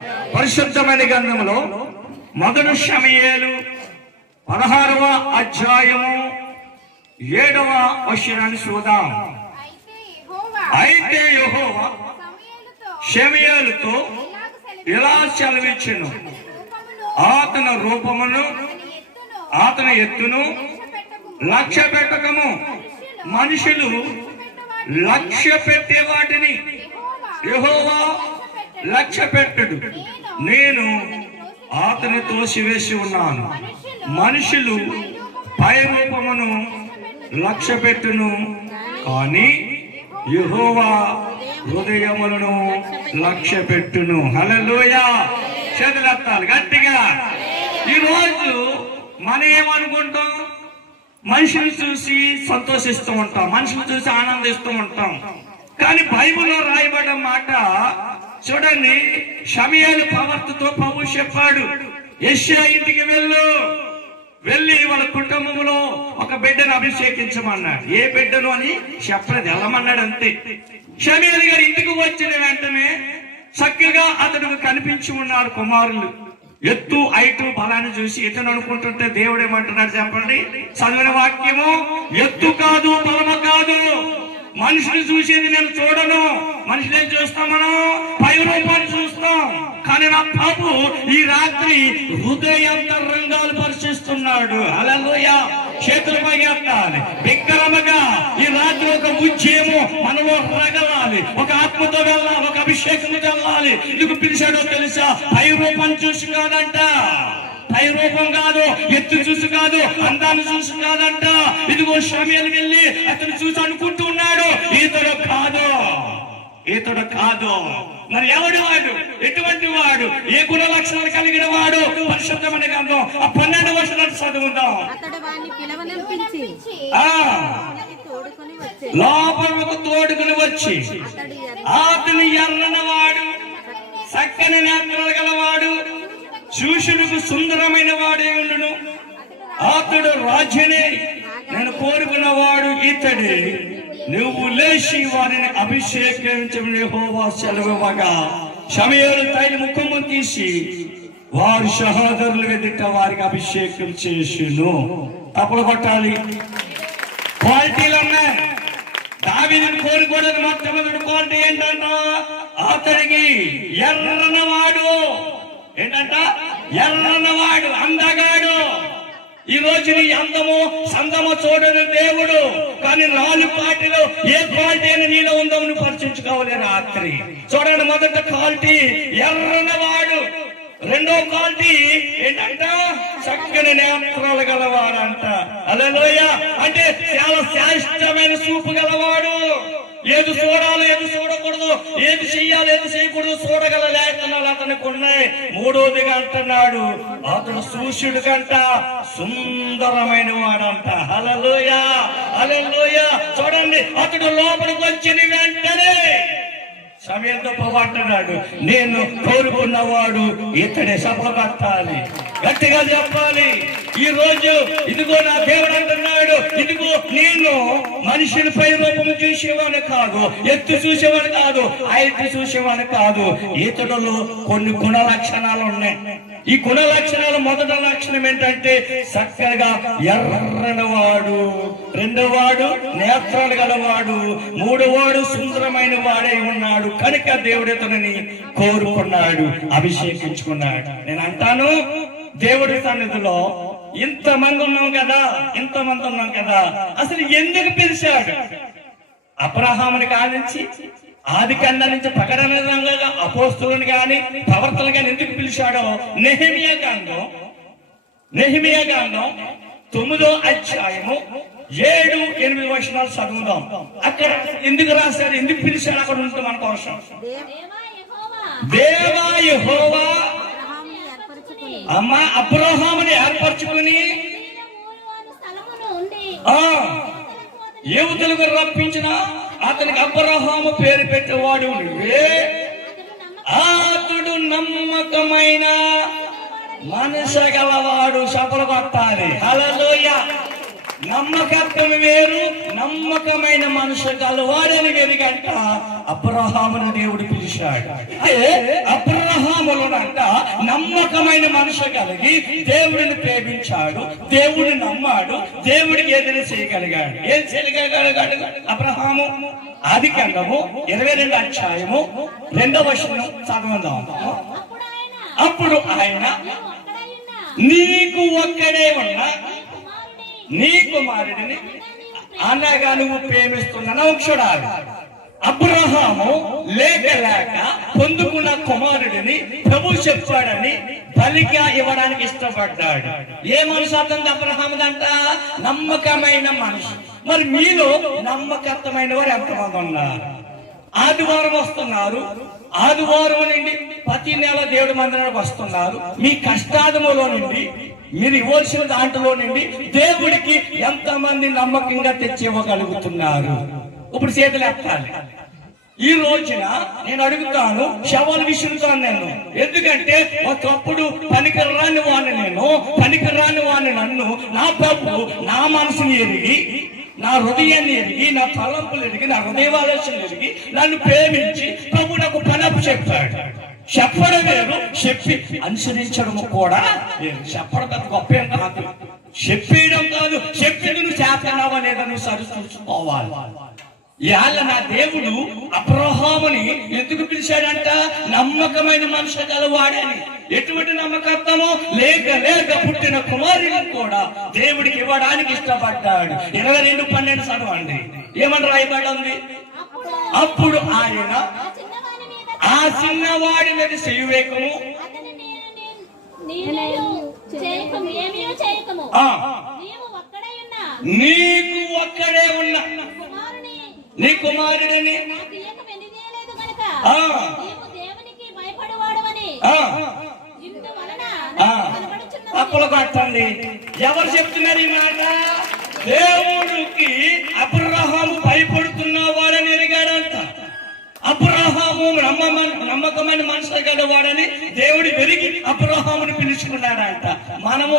పరిశుద్ధమైన గ్రంథంలో మొదటి సమూయేలు 16వ అధ్యాయము 7వ వచనాన్ని చూద్దాం. అయితే యెహోవా సమూయేలుతో ఇలా సెలవిచ్చెను, అతని రూపమును అతని ఎత్తును లక్ష్య పెట్టకము. మనుషులు లక్ష్య పెట్టే వాటిని యెహోవా లక్ష్య పెట్టడు. నేను అతని తోసివేసి ఉన్నాను. మనుషులు పై రూపమును లక్ష్య పెట్టును, కానీ యెహోవా హృదయములను లక్ష్య పెట్టును. హల్లెలూయా. చేతులెత్తాలి గట్టిగా. ఈరోజు మనం ఏమనుకుంటాం? మనుషులు చూసి సంతోషిస్తూ ఉంటాం, మనుషులు చూసి ఆనందిస్తూ ఉంటాం. కానీ బైబిల్లో రాయబడ్డ మాట చూడండి. సమూయేలు ప్రవక్తతో ప్రభువు చెప్పాడు, యెషయా ఇంటికి వెళ్ళి వాళ్ళ కుటుంబంలో ఒక బిడ్డను అభిషేకించమన్నాడు. ఏ బిడ్డను అని చెప్పలేదు, వెళ్ళమన్నాడు అంతే. సమూయేలు గారి ఇంటికి వచ్చిన వెంటనే చక్కగా అతనికి కనిపించి ఉన్నారు కుమారులు. ఎత్తు ఐటు బలాన్ని చూసి ఇతను అనుకుంటుంటే దేవుడు ఏమంటున్నాడు చెప్పండి. చదివిన వాక్యము, ఎత్తు కాదు బలము కాదు, మనుషులు చూసేది నేను చూడను. మనుషులేం చూస్తాం? మనం పై రూపాన్ని చూస్తాం. కానీ నా ప్రభు ఈ రాత్రి హృదయాంతరంగాలు పరిశీలిస్తున్నాడు. హల్లెలూయా. చేతులు పైకెత్తాలి బిగ్గరముగా. ఈ రాత్రి ఒక ఉద్యమం మనలో రగలాలి, ఒక ఆత్మతో వెళ్ళాలి, ఒక అభిషేకంతో వెళ్ళాలి. ఎందుకు పిలిచాడో తెలుసా? పై రూపాన్ని చూసి కాదంట, పై రూపం కాదు, ఎత్తు చూసి కాదు, అందాన్ని చూసి కాదంట. ఇదిగో సమూయేలు వెళ్ళి అతను చూసి అనుకుంటూ ఉన్నాడు, ఇతడు కాదు. మరి ఎవడు వాడు? ఎటువంటి వాడు? ఏ గుణ లక్షణాలు కలిగిన వాడు? పరిశుద్ధమైన గ్రంథం 12వ వచనం చదువుదాం. లోపలకు తోడుకుని వచ్చి అతని ఎర్రని వాడు, చక్కని నేత్రాలు గలవాడు, చూషులకు సుందరమైన వాడే ఉండును. అతడు రాజునే, నేను కోరుకున్నవాడు ఇతడే. నువ్వు లేచి వారిని అభిషేకించమని యెహోవా సెలవివ్వగా సమూయేలు తన ముఖము తీసి వారి సహోదరుల ఎదుట వారికి అభిషేకం చేసిను. తప్పులు కొట్టాలి. క్వాలిటీలు ఉన్నాయి. దావీదును కోరుకోవడానికి మొట్టమొదటి క్వాలిటీ ఏంటంట? అతడికి ఎర్రనవాడు. ఏంటంట? ఎర్రనవాడు, అందగాడు. ఈ రోజు నీ అందము సందము చూడని దేవుడు, కానీ 4 క్వాలిటీలో ఏ క్వాలిటీ అని నీలో ఉందో నువ్వు పరిచయించుకోవాలి రాత్రి. చూడండి, మొదటి క్వాలిటీ ఎర్రనవాడు. రెండో క్వాలిటీ ఏంటంట? చక్కని నేత్రాలు గలవాడంట. హల్లెలూయా. అంటే చాలా శ్రేష్టమైన చూపు గలవాడు. ఏది చూడాలి, ఏది చూడకూడదు, ఏది చెయ్యాలి, ఏది చేయకూడదు చూడగల లేఖనాలు అతనికి ఉన్నాయి. మూడోదిగా అంటున్నాడు, అతడు సూర్యుడు కంట సుందరమైన వాడంట. హల్లెలూయా, హల్లెలూయా. చూడండి, అతడు లోపలికి వచ్చిన వెంటనే సమూయేలుతో పోరాడుతున్నాడు, నేను కోరుకున్నవాడు ఇతడే. సభలు కట్టాలి, గట్టిగా చెప్పాలి. ఈ రోజు ఇదిగో నా దేవుడు అంటున్నాడు, ఇదిగో నేను మనుషులపై రూపము చూసేవాడు కాదు, ఎత్తు చూసేవాడు కాదు, ఐదు చూసేవాడు కాదు. ఇతడులో కొన్ని గుణ లక్షణాలు ఉన్నాయి. ఈ గుణ లక్షణాలు మొదటి లక్షణం ఏంటంటే చక్కగా ఎర్రనవాడు, రెండోవాడు నేత్రాలు గలవాడు, మూడోవాడు సుందరమైన వాడే ఉన్నాడు. కనుక దేవుడు ఇతనిని కోరుకున్నాడు, అభిషేకించుకున్నాడు. నేను అంటాను, దేవుడి సన్నిధిలో ఇంతమంది ఉన్నాం కదా, అసలు ఎందుకు పిలిచాడు? అబ్రహాముని కానించి ఆది కాండం నుంచి ప్రకటన అపోస్తులను గాని ప్రవర్తనలు గాని ఎందుకు పిలిచాడో నెహెమియా గ్రంథం 9వ అధ్యాయము 7-8 వచనాలు చదువుదాం. అక్కడ ఎందుకు రాశాడు, ఎందుకు పిలిచాడు అక్కడ ఉంటుంది మన కోసం. దేవా యెహోవా అబ్రహాముని ఏర్పరచుకుని యూదులకు రప్పించిన అతనికి అబ్రహాము పేరు పెట్టేవాడు నువ్వే. అతడు నమ్మకమైన మనసు గలవాడు. సఫలు కొట్టాలి. హల్లెలూయా. నమ్మకత్వం వేరు, నమ్మకమైన మనుషు గలవాడని వేరుగంట అబ్రహాముని దేవుడు పిలిచాడు. అబ్రహాములో నమ్మకమైన మనసు కలిగి దేవుడిని ప్రేమించాడు, దేవుడిని నమ్మాడు, దేవుడికి ఏదైనా చేయగలిగాడు. ఏం చేయగలిగాడు అబ్రహాము? ఆదికాండము 22వ అధ్యాయము 2వ వచనం చదవందాం. అప్పుడు ఆయన నీకు ఒక్కడే ఉన్న నీ కుమారుడిని అనగా నువ్వు ప్రేమిస్తున్నా చూడాలి. అబ్రహాము లేక పొందుకున్న కుమారుడిని ప్రభు చెప్పాడని బలిగా ఇవ్వడానికి ఇష్టపడ్డాడు. ఏ మనసు అర్థం అబ్రహాముదంట? నమ్మకమైన మనసు. మరి మీలో నమ్మకమైన వారు ఎంతమంది ఉన్నారు? ఆదివారం వస్తున్నారు, ఆదివారం నుండి ప్రతి నెల దేవుడి మందిరానికి వస్తున్నారు. మీ కష్టాదములో నుండి మీరు ఇవ్వాల్సిన దాంట్లో నుండి దేవుడికి ఎంతమంది నమ్మకంగా తెచ్చి ఇవ్వగలుగుతున్నారు? ఇప్పుడు చేతులు ఎత్తాలి. ఈ రోజున నేను అడుగుతాను, శవాలు విసురుతాను నేను. ఎందుకంటే ఒకప్పుడు పనికిరాని వాడిని నేను, పనికిరాని వాడిని నన్ను నా ప్రభు నా మనసుని ఎరిగి, నా హృదయాన్ని ఎరిగి, నా తలంపులు ఎరిగి, నా హృదయవాలోచనలు ఎరిగి నన్ను ప్రేమించి ప్రభు నాకు పనపు చెప్పాడు. చెప్పడం వేరు, చెప్పి అనుసరించడం కూడా వేరు. చెప్పడం పెద్ద గొప్ప ఏం కాదు, చెప్పేయడం కాదు. చెప్పి నువ్వు చేస్తున్నావా లేదా నువ్వు సరిచూసుకోవాలి. ఇవాళ నా దేవుడు అబ్రహాముని ఎందుకు పిలిచాడంట? నమ్మకమైన మనుషులు గలవాడని. ఎటువంటి నమ్మకత్వమో లేక పుట్టిన కుమారుని కూడా దేవుడికి ఇవ్వడానికి ఇష్టపడ్డాడు. 22:12 చదవండి. ఏమని రాయబడి ఉంది? అప్పుడు ఆయన ఆ చిన్నవాడి మీద చెయ్యవేకము నీకు ఒక్కడే ఉన్న నీ కుమారుడిని తప్పులు కట్టండి. ఎవరు చెప్తున్నారు ఈ మాట? దేవుడికి అబ్రహాము భయపడుతున్న వాడని ఎరిగాడంట. అబ్రహాము నమ్మకమైన మనసు గలవాడని దేవుడు వెలిగి అబ్రహాముని పిలుచుకున్నాడంట. మనము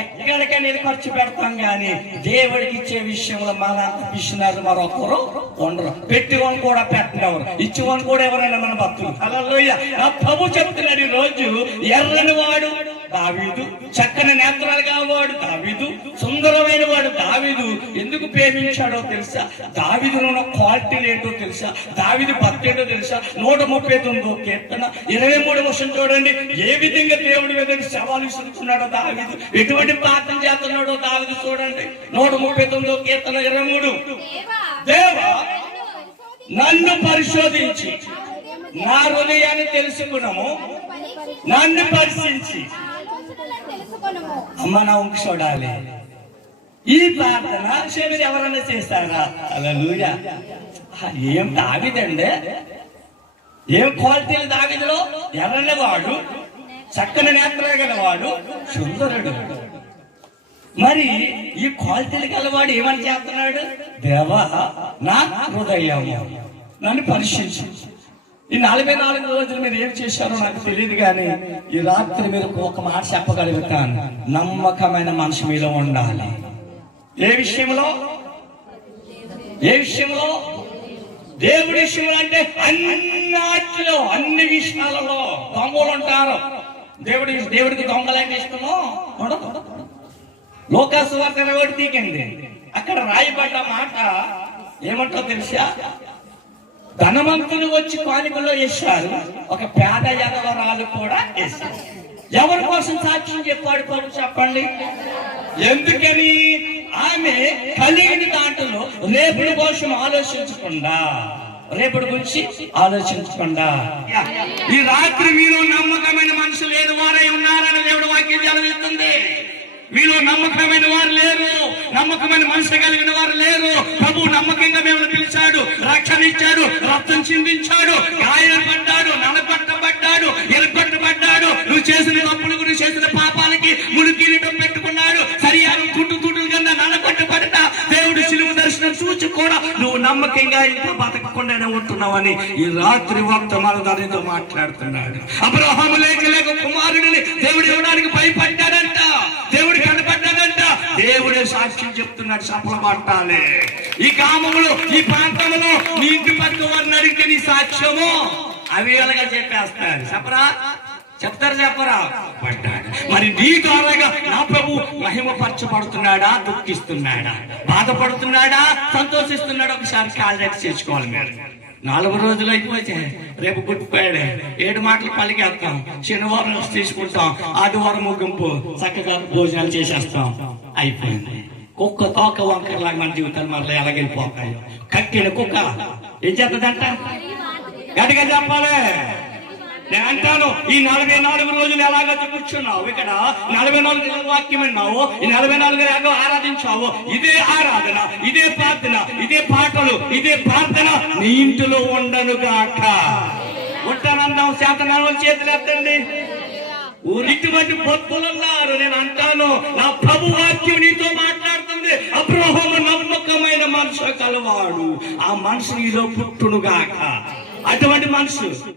ఎక్కడికైనా ఖర్చు పెడతాం గాని దేవుడికి ఇచ్చే విషయంలో మన పిచ్చినారు మరొకరు ఉండరు. పెట్టివని కూడా పెట్టినవారు, ఇచ్చివని కూడా ఎవరైనా మన భక్తులు. హల్లెలూయా. ఆ ప్రభు చెప్తున్నాడు, ఈ రోజు ఎర్రని వాడు దావీదు, చక్కని నేత్రాలు కావాడు దావీదు, సుందరమైన వాడు దావీదు. ఎందుకు ప్రేమించాడో తెలుసా? దావీదులో ఉన్న క్వాలిటీలు ఏంటో తెలుసా? దావీదు భక్తి ఏంటో తెలుసా? 139వ కీర్తన 23వ వచనం చూడండి. ఏ విధంగా దేవుడి మీద సవాలు విసురుతున్నాడో దావీదు, ఎటువంటి ప్రార్థన చేస్తున్నాడో దావీదు చూడండి. 139వ కీర్తన 23. దేవా నన్ను పరిశోధించి నా హృదయాన్ని తెలుసుకున్నాము, నన్ను పరిశీలించి అమ్మ నా ఉంకి చూడాలి. ఈ ప్రార్థన మీరు ఎవరైనా చేస్తారా? హల్లెలూయా. ఏం దావీదండి, ఏం క్వాలిటీలు దావీదులో? ఎర్రని వాడు, చక్కని నేత్రాలు గలవాడు, సుందరుడు. మరి ఈ క్వాలిటీలు గలవాడు ఏమని చేస్తున్నాడు? దేవా నా హృదయం నన్ను పరిశీలించు. ఈ 44 రోజులు మీరు ఏం చేశారో నాకు తెలియదు, కానీ ఈ రాత్రి మీరు ఒక మాట చెప్పగలుగుతాను. నమ్మకమైన మనసు మీలో ఉండాలి. ఏ విషయంలో? ఏ విషయంలో? దేవుడి విషయంలో. అంటే అన్నిట్లో, అన్ని విషయాలలో దొంగలు ఉంటారు. దేవుడికి దొంగలంటే ఇష్టమో? లోకాసు వార్త 21 తీకండి. అక్కడ రాయబడ్డ మాట ఏమంటో తెలుసా? ధనవంతులు వచ్చి కానుకలో వేశారు, ఒక పేద ఎదవరాలు కూడా వేశారు. ఎవరి కోసం సాక్ష్యం చెప్పాడు ప్రభు చెప్పండి? ఎందుకని? ఆమె కలిగిన దాంట్లో రేపటి కోసం ఆలోచించకుండా, రేపటి గురించి ఆలోచించకుండా. ఈ రాత్రి మీరు నమ్మకమైన మనుషులు లేదు వారై ఉన్నారని దేవుడు వాక్యం చదివిస్తుంది. మీలో నమ్మకమైన వారు లేరు, నమ్మకమైన మనసు కలిగిన వారు లేరు. ప్రభు నమ్మకంగా మిమ్మల్ని పిలిచాడు, రక్షణ ఇచ్చాడు, రక్తం చిందించాడు, గాయం పడ్డాడు, నలగొట్టబడ్డాడు, ఎరగొట్టబడ్డాడు. నువ్వు చేసిన తప్పులు, నువ్వు చేసిన పాపాలకి మునికిరీటం పెట్టుకున్నాడు. సరియాలు తుట్టుతుట్టుల కింద నలగొట్టబడ్డా దేవుడు శిలువ దర్శనం చూచి కూడా నువ్వు నమ్మకంగా ఇంకా బతకకుండానే ఉంటున్నావని ఈ రాత్రి వర్తమాన దానితో మాట్లాడుతున్నాడు. అబ్రహాము లేక కుమారుడిని దేవుడు ఇవ్వడానికి భయపడ్డాడంట, దేవుడు కనపడ్డాడంట. దేవుడే సాక్ష్యం చెప్తున్నాడు. సఫలపట్టాలి. ఈ గ్రామంలో, ఈ ప్రాంతంలో నీ ఇంటి పక్క వారిని అడిగితే నీ సాక్ష్యము అవేళగా చెప్పేస్తారు. చెప్పరా? చెప్తారు చెప్పరా? పడ్డాడు. మరి నీ ద్వారాగా నా ప్రభు మహిమపరచబడుతున్నాడా, దుఃఖిస్తున్నాడా, బాధపడుతున్నాడా, సంతోషిస్తున్నాడా? ఒకసారి క్యాలిక్యులేట్ చేసుకోవాలి. మీరు 4 రోజులు అయిపోతే రేపు గుడ్ ఫ్రైడే 7 మాటలు పలికేస్తాం, శనివారం తీసుకుంటాం, ఆదివారం ముగింపు చక్కగా భోజనాలు చేసేస్తాం, అయిపోయింది. కుక్క తోక వంకరలాగా మన జీవితాలు మరలా ఎలాగెళ్ళిపోతాయి. కక్కిన కుక్క ఏం చేస్తుందంట? గట్టిగా చెప్పాలి. నేను అంటాను, ఈ 44 రోజులు ఎలాగైతే కూర్చున్నావు, ఇక్కడ 44 రోజులు వాక్యం విన్నావు, ఈ 44 రోజులు ఆరాధించావు. ఇదే ఆరాధన, ఇదే ప్రార్థన, ఇదే పాటలు, ఇదే ప్రార్థన నీ ఇంటిలో ఉండను గాక. ఉంటానందాం, శాతనాలు చేతులు ఎత్తండి. ఇటువంటి భక్తులున్నారు. నేను అంటాను, నా ప్రభు వాక్యం నీతో మాట్లాడుతుంది. అబ్రహాము నమ్మకమైన మనసు కలవాడు, ఆ మనసు నీలో పుట్టునుగాక. అటువంటి మనసు